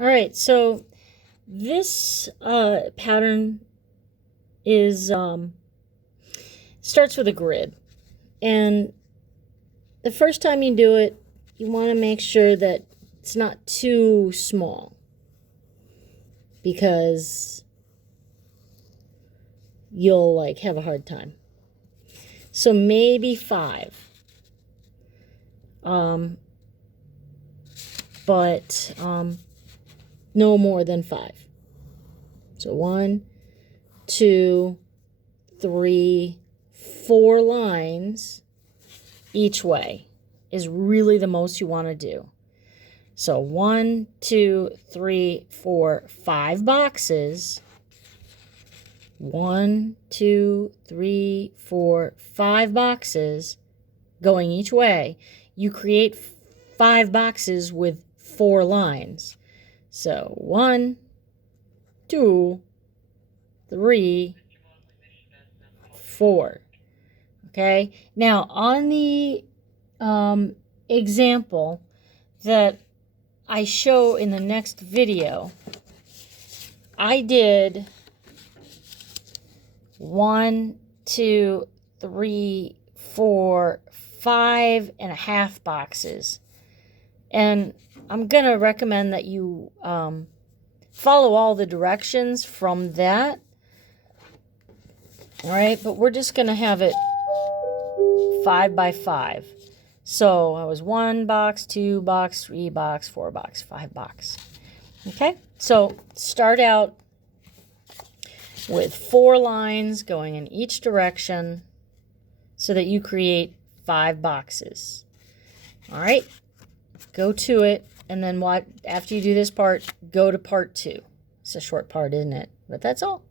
All right, so this pattern is starts with a grid, and the first time you do it, you want to make sure that it's not too small, because you'll like have a hard time. So maybe 5. But no more than 5. So 1, 2, 3, 4 lines each way is really the most you want to do. So 1, 2, 3, 4, 5 boxes. 1, 2, 3, 4, 5 boxes going each way. You create 5 boxes with 4 lines. So 1, 2, 3, 4. Okay. Now on the example that I show in the next video, I did 1, 2, 3, 4, 5.5 boxes. And I'm going to recommend that you follow all the directions from that. All right, but we're just going to have it 5 by 5. So I was 1 box, 2 box, 3 box, 4 box, 5 box. Okay, so start out with 4 lines going in each direction so that you create 5 boxes. All right, go to it, and then after you do this part, go to part 2. It's a short part, isn't it? But that's all.